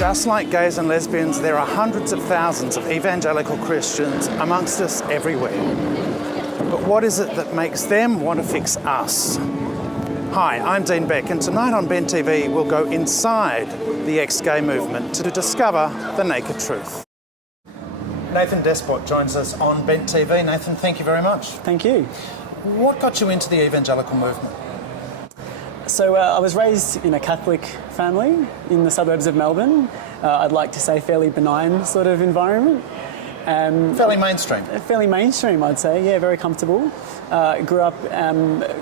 Just like gays and lesbians, there are hundreds of thousands of evangelical Christians amongst us everywhere. But what is it that makes them want to fix us? Hi, I'm Dean Beck, and tonight on BTV we'll go inside the ex-gay movement to discover the naked truth. Nathan Despot joins us on BTV. Nathan, thank you very much. Thank you. What got you into the evangelical movement? So I was raised in a Catholic family in the suburbs of Melbourne. I'd like to say fairly benign sort of environment. Fairly mainstream. Fairly mainstream, I'd say. Yeah, very comfortable. Grew up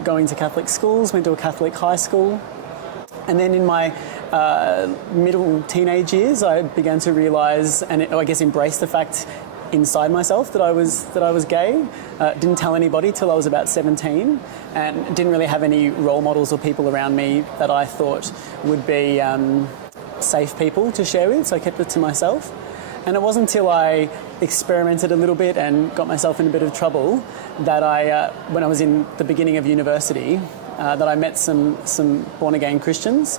going to Catholic schools, went to a Catholic high school. And then in my middle teenage years, I began to realise and I guess embrace the fact inside myself that I was gay. Didn't tell anybody till I was about 17, and didn't really have any role models or people around me that I thought would be safe people to share with, so I kept it to myself. And it wasn't until I experimented a little bit and got myself in a bit of trouble that when I was in the beginning of university, that I met some born-again Christians.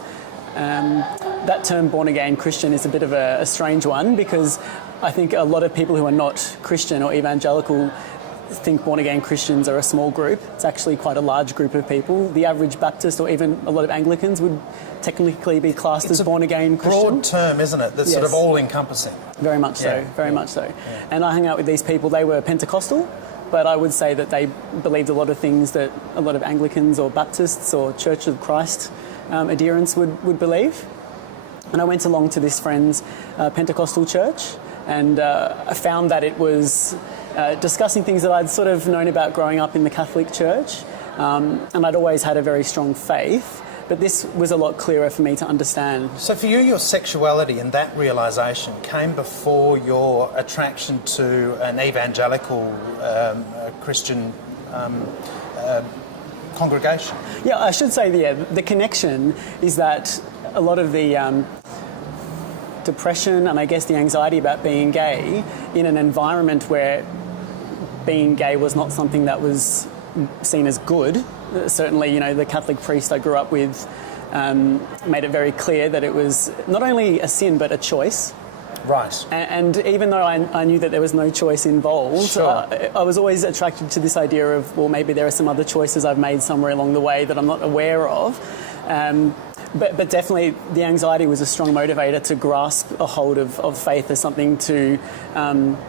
That term born-again Christian is a bit of a strange one, because I think a lot of people who are not Christian or evangelical think born-again Christians are a small group. It's actually quite a large group of people. The average Baptist or even a lot of Anglicans would technically be classed as born-again Christian. It's a broad term, isn't it? That's sort of all-encompassing. Very much so, very much so. Yeah. And I hung out with these people. They were Pentecostal, but I would say that they believed a lot of things that a lot of Anglicans or Baptists or Church of Christ adherents would believe. And I went along to this friend's Pentecostal church, and I found that it was discussing things that I'd sort of known about growing up in the Catholic Church, and I'd always had a very strong faith, but this was a lot clearer for me to understand. So for you, your sexuality and that realisation came before your attraction to an evangelical Christian congregation? Yeah, I should say the connection is that a lot of the depression and I guess the anxiety about being gay in an environment where being gay was not something that was seen as good. Certainly, the Catholic priest I grew up with made it very clear that it was not only a sin but a choice. Right. And even though I knew that there was no choice involved, sure. I was always attracted to this idea of, well, maybe there are some other choices I've made somewhere along the way that I'm not aware of. But definitely the anxiety was a strong motivator to grasp a hold of faith as something to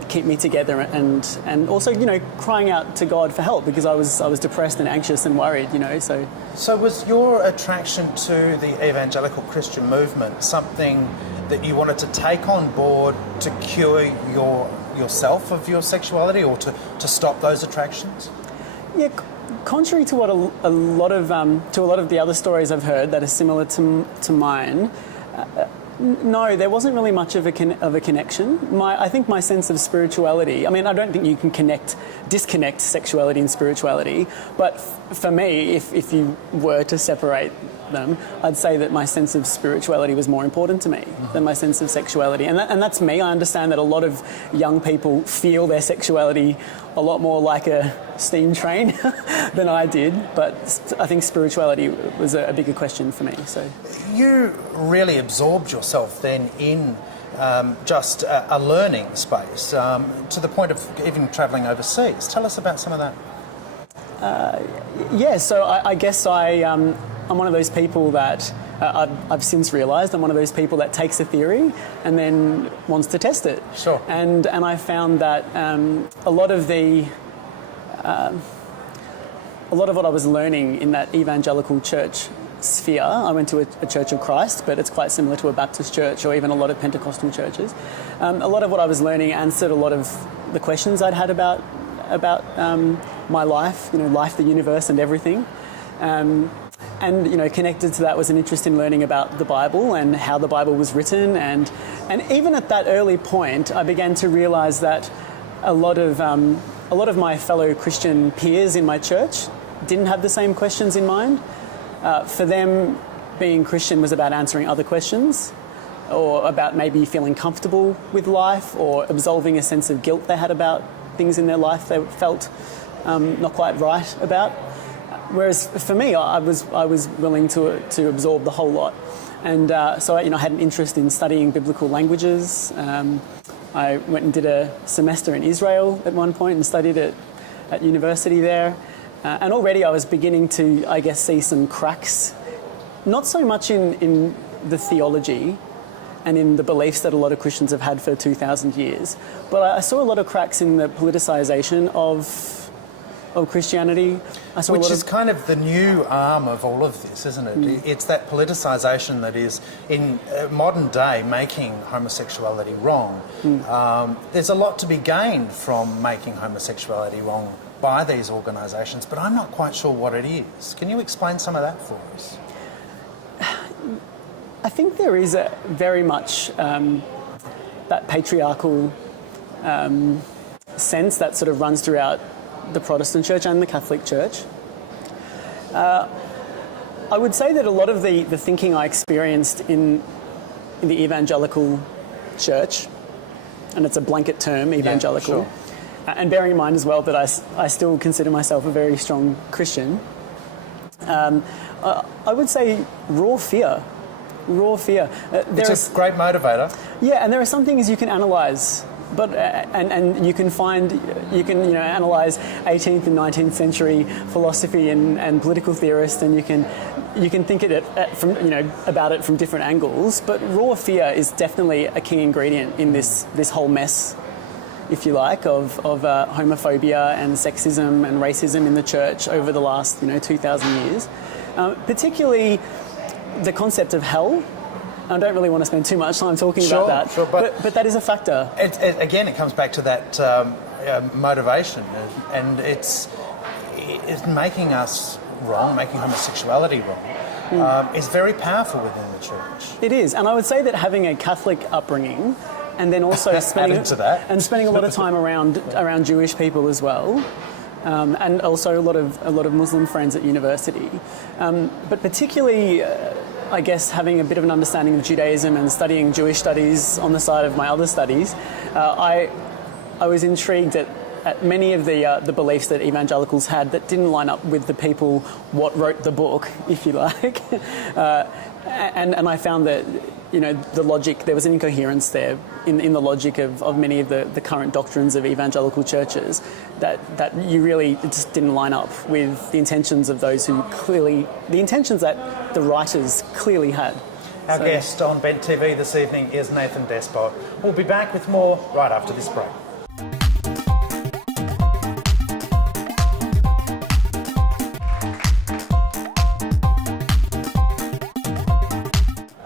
keep me together, and also, crying out to God for help, because I was depressed and anxious and worried, So was your attraction to the evangelical Christian movement something that you wanted to take on board to cure yourself of your sexuality, or to stop those attractions? Yeah. Contrary to what a lot of the other stories I've heard that are similar to mine, no, there wasn't really much of a connection. I think my sense of spirituality, I don't think you can disconnect sexuality and spirituality, but for me, if you were to separate them, I'd say that my sense of spirituality was more important to me than my sense of sexuality. And that's me. I understand that a lot of young people feel their sexuality a lot more like a steam train than I did, but I think spirituality was a bigger question for me. So you really absorbed yourself then in just a learning space, to the point of even travelling overseas. Tell us about some of that. So I guess I'm one of those people that I've since realised I'm one of those people that takes a theory and then wants to test it. Sure. And I found that a lot of what I was learning in that evangelical church sphere, I went to a Church of Christ, but it's quite similar to a Baptist church or even a lot of Pentecostal churches. A lot of what I was learning answered a lot of the questions I'd had about my life, life, the universe, and everything. And connected to that was an interest in learning about the Bible and how the Bible was written, and even at that early point, I began to realise that a lot of my fellow Christian peers in my church didn't have the same questions in mind. For them, being Christian was about answering other questions, or about maybe feeling comfortable with life, or absolving a sense of guilt they had about things in their life they felt not quite right about. Whereas for me, I was willing to absorb the whole lot. And so I had an interest in studying biblical languages. I went and did a semester in Israel at one point and studied it at university there. And already I was beginning to, I guess, see some cracks, not so much in the theology and in the beliefs that a lot of Christians have had for 2,000 years, but I saw a lot of cracks in the politicization of Christianity. Which is kind of the new arm of all of this, isn't it? It's that politicisation that is, in modern day, making homosexuality wrong. There's a lot to be gained from making homosexuality wrong by these organisations, but I'm not quite sure what it is. Can you explain some of that for us? I think there is a very much that patriarchal sense that sort of runs throughout the Protestant Church and the Catholic Church. I would say that a lot of the thinking I experienced in the evangelical church, and it's a blanket term, evangelical, yeah, sure. And bearing in mind as well that I still consider myself a very strong Christian, I would say raw fear. It's a great motivator. Yeah, and there are some things you can analyse. But and you can analyse 18th and 19th century philosophy and political theorists, and you can think about it from different angles. But raw fear is definitely a key ingredient in this whole mess, if you like, of homophobia and sexism and racism in the church over the last 2,000 years. Particularly the concept of hell. I don't really want to spend too much time talking about that, sure, but that is a factor. Again, it comes back to that motivation, and it's making us wrong, making homosexuality wrong, is very powerful within the church. It is, and I would say that having a Catholic upbringing, and then also spending a lot of time around Jewish people as well. And also a lot of Muslim friends at university, but particularly, I guess, having a bit of an understanding of Judaism and studying Jewish studies on the side of my other studies, I was intrigued at many of the beliefs that evangelicals had that didn't line up with the people what wrote the book, if you like, and I found that the logic, there was an incoherence there in the logic of many of the current doctrines of evangelical churches that it just didn't line up with the intentions of those the intentions that the writers clearly had. Our guest on BTV this evening is Nathan Despot. We'll be back with more right after this break.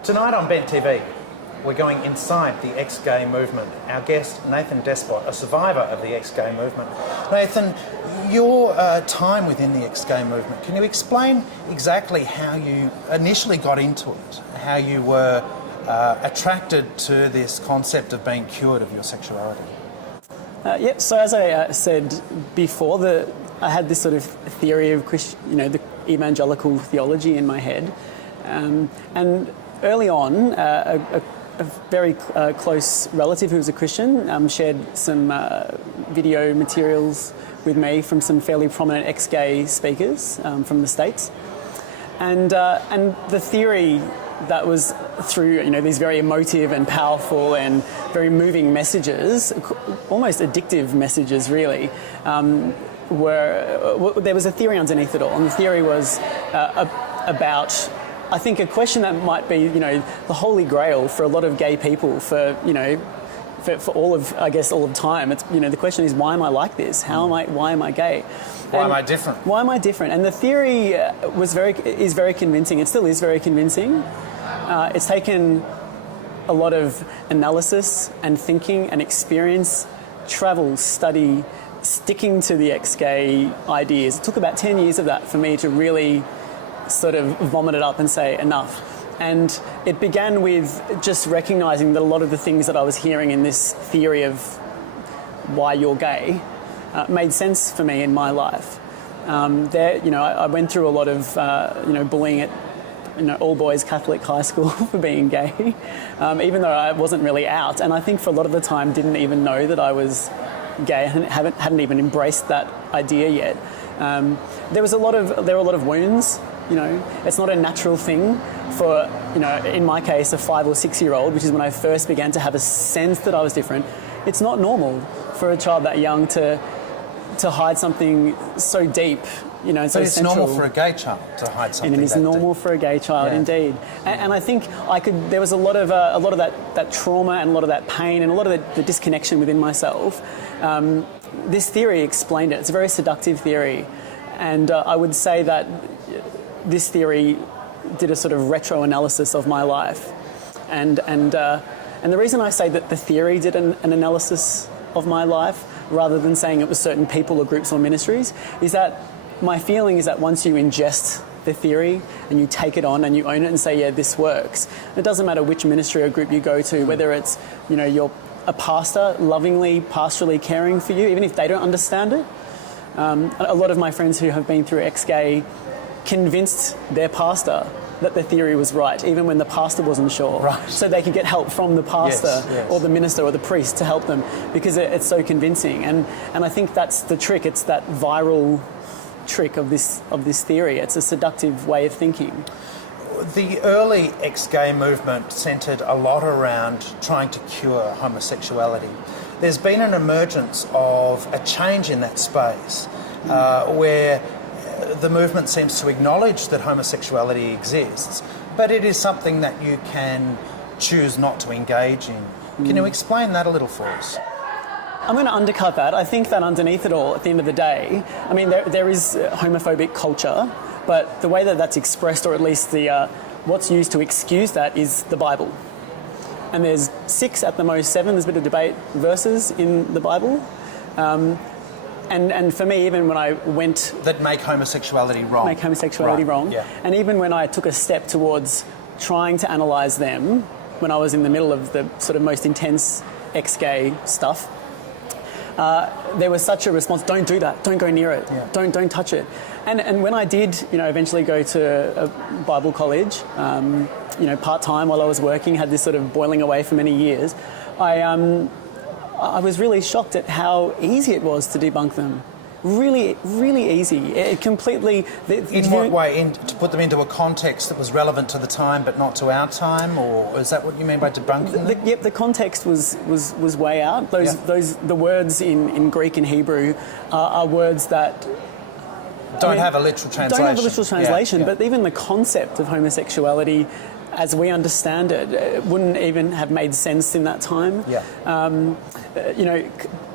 Tonight on BTV, we're going inside the ex-gay movement. Our guest, Nathan Despot, a survivor of the ex-gay movement. Nathan, your time within the ex-gay movement, can you explain exactly how you initially got into it, how you were attracted to this concept of being cured of your sexuality? So as I said before, I had this sort of theory of the evangelical theology in my head, and early on, a very close relative who was a Christian shared some video materials with me from some fairly prominent ex-gay speakers from the States, and the theory that was through these very emotive and powerful and very moving messages, almost addictive messages, really. There was a theory underneath it all, and the theory was about, I think, a question that might be, the holy grail for a lot of gay people for all of time. It's, the question is, why am I like this? Why am I gay? Why am I different? Why am I different? And the theory is very convincing. It still is very convincing. It's taken a lot of analysis and thinking and experience, travel, study, sticking to the ex-gay ideas. It took about 10 years of that for me to really sort of vomit it up and say enough. And it began with just recognising that a lot of the things that I was hearing in this theory of why you're gay made sense for me in my life. I went through a lot of bullying at all boys Catholic high school for being gay, even though I wasn't really out, and I think for a lot of the time didn't even know that I was gay and hadn't even embraced that idea yet. There were a lot of wounds. It's not a natural thing for, in my case, a 5 or 6 year old, which is when I first began to have a sense that I was different, it's not normal for a child that young to hide something so deep, and so But it's central. normal for a gay child to hide something. And it is that normal deep. for a gay child, Yeah. indeed. And I think there was a lot of that trauma and a lot of that pain and a lot of the disconnection within myself. This theory explained it. It's a very seductive theory, and I would say that this theory did a sort of retro-analysis of my life, and the reason I say that the theory did an analysis of my life rather than saying it was certain people or groups or ministries is that my feeling is that once you ingest the theory and you take it on and you own it and say, yeah, this works, it doesn't matter which ministry or group you go to, whether it's, you're a pastor lovingly, pastorally caring for you, even if they don't understand it. A lot of my friends who have been through ex-gay convinced their pastor that the theory was right, even when the pastor wasn't sure. Right. So they could get help from the pastor Yes. or the minister or the priest to help them because it's so convincing. And I think that's the trick. It's that viral trick of this theory. It's a seductive way of thinking. The early ex-gay movement centred a lot around trying to cure homosexuality. There's been an emergence of a change in that space where the movement seems to acknowledge that homosexuality exists, but it is something that you can choose not to engage in. Can you explain that a little for us? I'm going to undercut that. I think that underneath it all, at the end of the day, there is homophobic culture, but the way that that's expressed, or at least what's used to excuse that, is the Bible. And there's 6, at the most 7, there's a bit of debate, verses in the Bible. And for me, even when I went... That make homosexuality wrong. Make homosexuality Right, wrong. yeah. And even when I took a step towards trying to analyse them, when I was in the middle of the sort of most intense ex-gay stuff, there was such a response, don't do that, don't go near it, Yeah. don't touch it. And when I did, eventually go to a Bible college, part-time while I was working, had this sort of boiling away for many years, I was really shocked at how easy it was to debunk them. Really, really easy. It completely... In what way? To put them into a context that was relevant to the time but not to our time? Or is that what you mean by debunking them? Yep, the context was way out. The words in Greek and Hebrew are words that... Don't have a literal translation. Don't have a literal translation, Yeah. but even the concept of homosexuality, as we understand it, wouldn't even have made sense in that time. Yeah.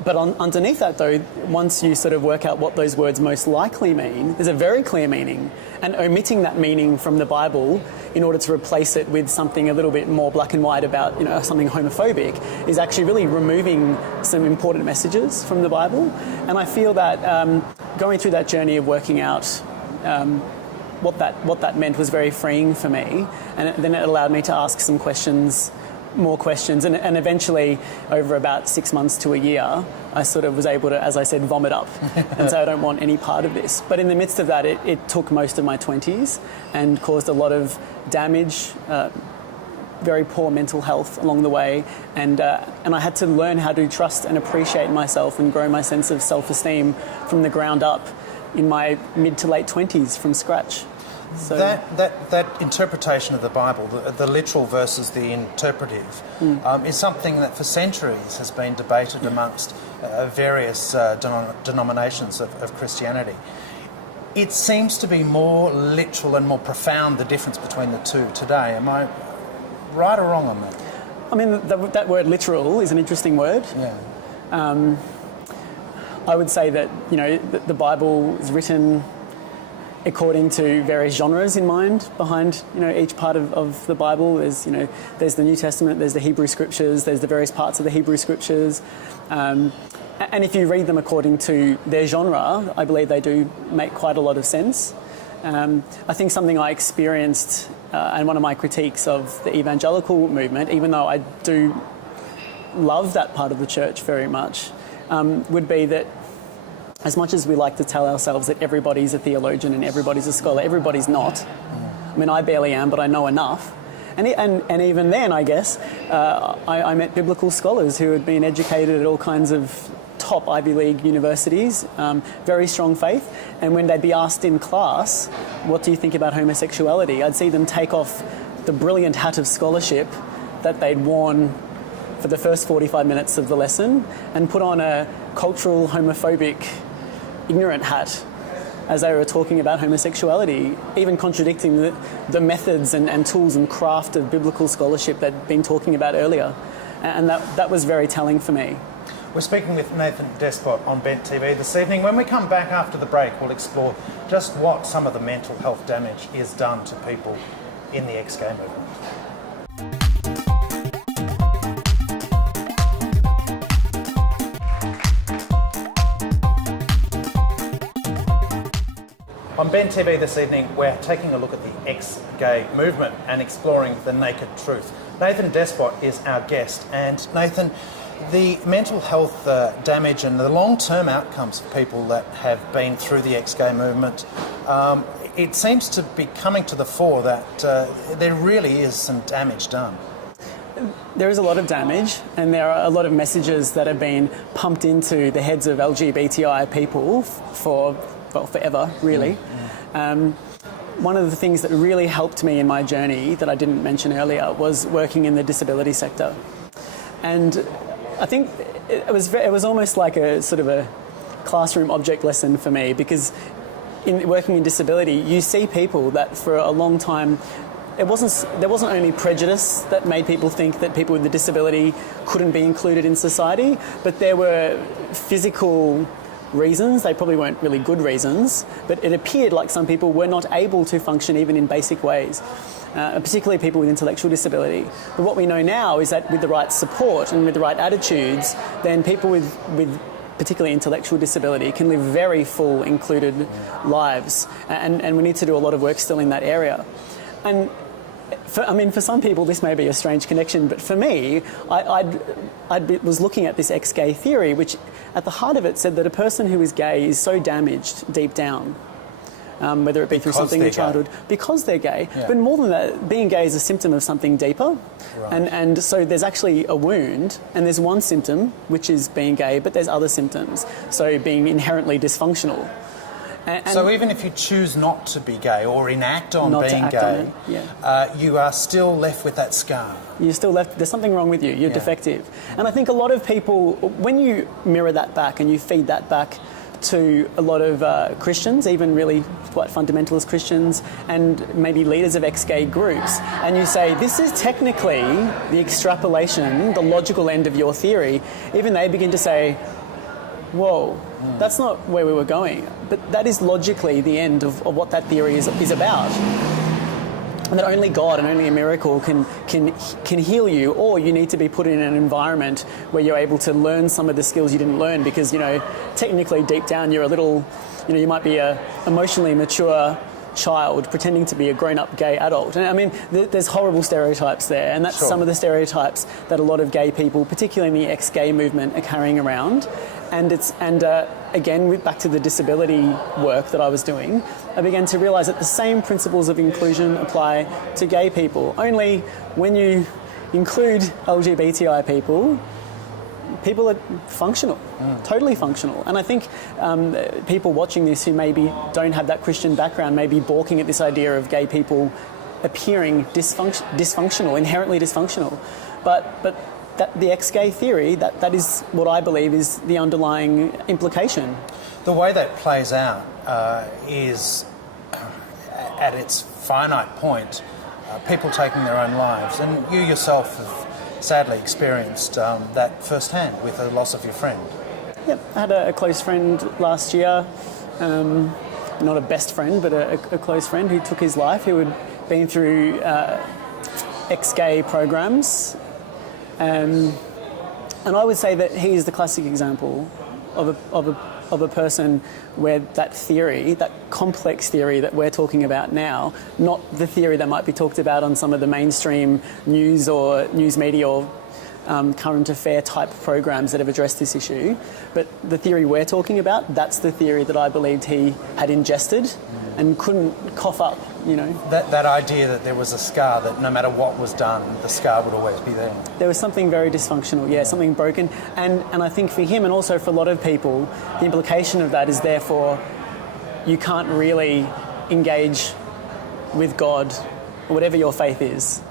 But underneath that, though, once you sort of work out what those words most likely mean, there's a very clear meaning. And omitting that meaning from the Bible in order to replace it with something a little bit more black and white about, something homophobic is actually really removing some important messages from the Bible. And I feel that going through that journey of working out what that meant was very freeing for me. And then it allowed me to ask some more questions, and eventually, over about 6 months to a year, I sort of was able to, as I said, vomit up and say I don't want any part of this. But in the midst of that, it took most of my 20s and caused a lot of damage, very poor mental health along the way, and I had to learn how to trust and appreciate myself and grow my sense of self-esteem from the ground up in my mid to late 20s from scratch. So That interpretation of the Bible, the literal versus the interpretive, is something that for centuries has been debated amongst various denominations of Christianity. It seems to be more literal and more profound, the difference between the two today. Am I right or wrong on that? That word literal is an interesting word. Yeah. I would say that, the Bible is written according to various genres in mind behind, each part of the Bible. There's the New Testament, there's the Hebrew Scriptures, there's the various parts of the Hebrew Scriptures. And if you read them according to their genre, I believe they do make quite a lot of sense. I think something I experienced, and one of my critiques of the evangelical movement, even though I do love that part of the church very much, would be that as much as we like to tell ourselves that everybody's a theologian and everybody's a scholar, everybody's not. I barely am, but I know enough. And even then, I guess, I met biblical scholars who had been educated at all kinds of top Ivy League universities, very strong faith, and when they'd be asked in class, what do you think about homosexuality? I'd see them take off the brilliant hat of scholarship that they'd worn for the first 45 minutes of the lesson and put on a cultural, homophobic, ignorant hat as they were talking about homosexuality, even contradicting the methods and tools and craft of biblical scholarship they'd been talking about earlier. And that was very telling for me. We're speaking with Nathan Despot on BTV this evening. When we come back after the break, we'll explore just what some of the mental health damage is done to people in the ex-gay movement. On BTV this evening, we're taking a look at the ex-gay movement and exploring the naked truth. Nathan Despot is our guest, and Nathan, the mental health damage and the long-term outcomes for people that have been through the ex-gay movement, it seems to be coming to the fore that there really is some damage done. There is a lot of damage, and there are a lot of messages that have been pumped into the heads of LGBTI people forever, really. One of the things that really helped me in my journey that I didn't mention earlier was working in the disability sector. And I think it was almost like a sort of a classroom object lesson for me, because in working in disability, you see people that for a long time, there wasn't only prejudice that made people think that people with a disability couldn't be included in society, but there were physical reasons. They probably weren't really good reasons, but it appeared like some people were not able to function even in basic ways, particularly people with intellectual disability. But what we know now is that with the right support and with the right attitudes, then people with particularly intellectual disability can live very full, included lives. And we need to do a lot of work still in that area. And for some people, this may be a strange connection, but for me, I was looking at this ex-gay theory, which at the heart of it said that a person who is gay is so damaged deep down, whether it be through something in childhood, because they're gay. Yeah. But more than that, being gay is a symptom of something deeper. Right. And so there's actually a wound, and there's one symptom, which is being gay, but there's other symptoms, so being inherently dysfunctional. And so even if you choose not to be gay or enact on being gay, you are still left with that scar. You're still left, there's something wrong with you, you're defective. And I think a lot of people, when you mirror that back and you feed that back to a lot of Christians, even really quite fundamentalist Christians and maybe leaders of ex-gay groups, and you say, this is technically the extrapolation, the logical end of your theory, even they begin to say, whoa, that's not where we were going. But that is logically the end of what that theory is about. And that only God and only a miracle can heal you, or you need to be put in an environment where you're able to learn some of the skills you didn't learn because, technically deep down you're a little, you might be a emotionally mature child pretending to be a grown-up gay adult. And I mean, there's horrible stereotypes there, and that's some of the stereotypes that a lot of gay people, particularly in the ex-gay movement, are carrying around. And again, back to the disability work that I was doing, I began to realise that the same principles of inclusion apply to gay people. Only when you include LGBTI people are functional, totally functional. And I think people watching this who maybe don't have that Christian background may be balking at this idea of gay people appearing dysfunctional, inherently dysfunctional. But the ex-gay theory, that is what I believe is the underlying implication. The way that plays out is, at its finite point, people taking their own lives. And you yourself have sadly experienced that firsthand with the loss of your friend. Yep, I had a close friend last year, not a best friend, but a close friend who took his life, who had been through ex-gay programs. And I would say that he is the classic example of a person where that theory, that complex theory that we're talking about now, not the theory that might be talked about on some of the mainstream news or news media or current affair type programs that have addressed this issue. But the theory we're talking about, that's the theory that I believed he had ingested and couldn't cough up, you know. That idea that there was a scar, that no matter what was done, the scar would always be there. There was something very dysfunctional, yeah, something broken. And I think for him and also for a lot of people, the implication of that is therefore you can't really engage with God, or whatever your faith is,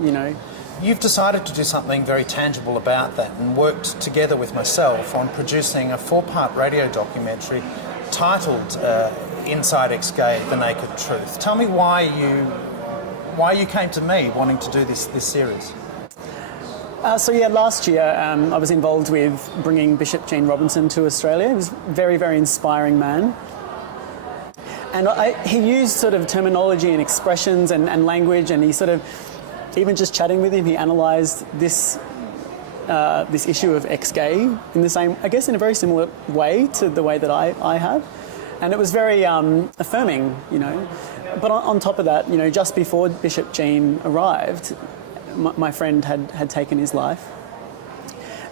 you know. You've decided to do something very tangible about that and worked together with myself on producing a 4-part radio documentary titled Inside Ex-Gay, The Naked Truth. Tell me why you came to me wanting to do this series. Last year I was involved with bringing Bishop Gene Robinson to Australia. He was a very, very inspiring man. And he used sort of terminology and expressions and language, and he sort of, even just chatting with him, he analysed this issue of ex-gay in the same, I guess in a very similar way to the way that I have. And it was very affirming, you know. But on top of that, you know, just before Bishop Gene arrived, my friend had taken his life.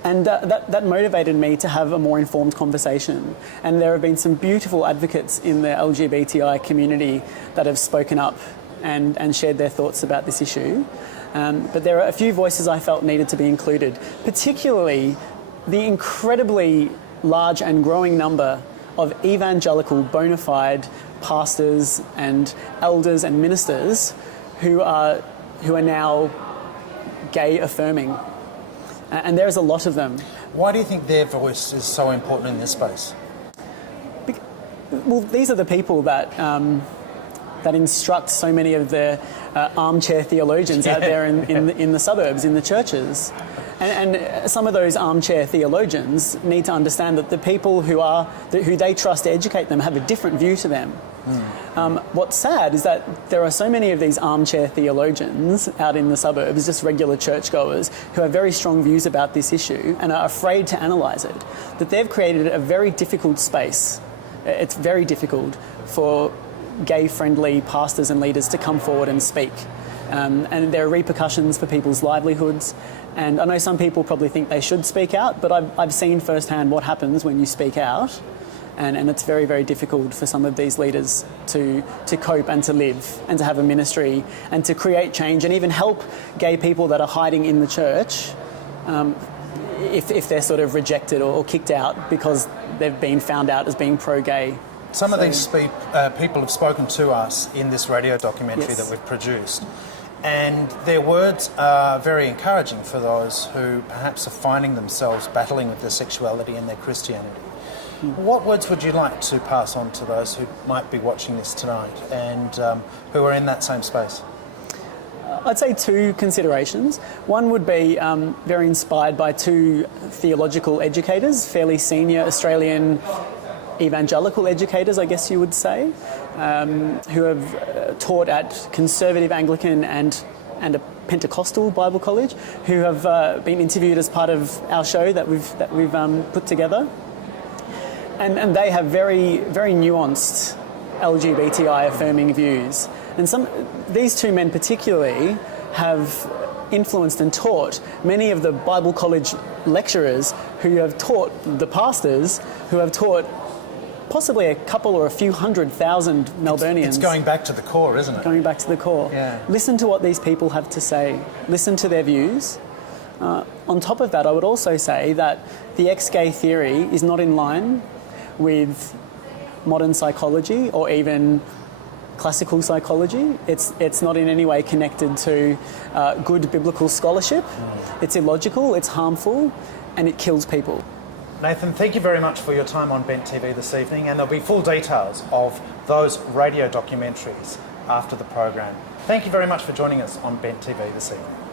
And that motivated me to have a more informed conversation. And there have been some beautiful advocates in the LGBTI community that have spoken up and shared their thoughts about this issue. But there are a few voices I felt needed to be included, particularly the incredibly large and growing number of evangelical bona fide pastors and elders and ministers who are now gay affirming. And there's a lot of them. Why do you think their voice is so important in this space? Well, these are the people that instruct so many of the armchair theologians out there in the suburbs, in the churches. And some of those armchair theologians need to understand that the people who they trust to educate them have a different view to them. What's sad is that there are so many of these armchair theologians out in the suburbs, just regular churchgoers, who have very strong views about this issue and are afraid to analyse it, that they've created a very difficult space. It's very difficult for gay-friendly pastors and leaders to come forward and speak. And there are repercussions for people's livelihoods. And I know some people probably think they should speak out, but I've seen firsthand what happens when you speak out. And it's very, very difficult for some of these leaders to cope and to live and to have a ministry and to create change and even help gay people that are hiding in the church if they're sort of rejected or kicked out because they've been found out as being pro-gay. Some of these people have spoken to us in this radio documentary that we've produced, and their words are very encouraging for those who perhaps are finding themselves battling with their sexuality and their Christianity. What words would you like to pass on to those who might be watching this tonight and who are in that same space? I'd say 2 considerations. One would be very inspired by 2 theological educators, fairly senior Australian evangelical educators, I guess you would say, who have taught at conservative Anglican and a Pentecostal Bible college, who have been interviewed as part of our show that we've put together. And they have very, very nuanced LGBTI affirming views. And these 2 men particularly have influenced and taught many of the Bible college lecturers who have taught the pastors, who have taught possibly a couple or a few 100,000 Melburnians. It's going back to the core, isn't it? Going back to the core. Yeah. Listen to what these people have to say. Listen to their views. On top of that, I would also say that the ex-gay theory is not in line with modern psychology or even classical psychology. It's not in any way connected to good biblical scholarship. It's illogical, it's harmful, and it kills people. Nathan, thank you very much for your time on Bent TV this evening, and there'll be full details of those radio documentaries after the program. Thank you very much for joining us on Bent TV this evening.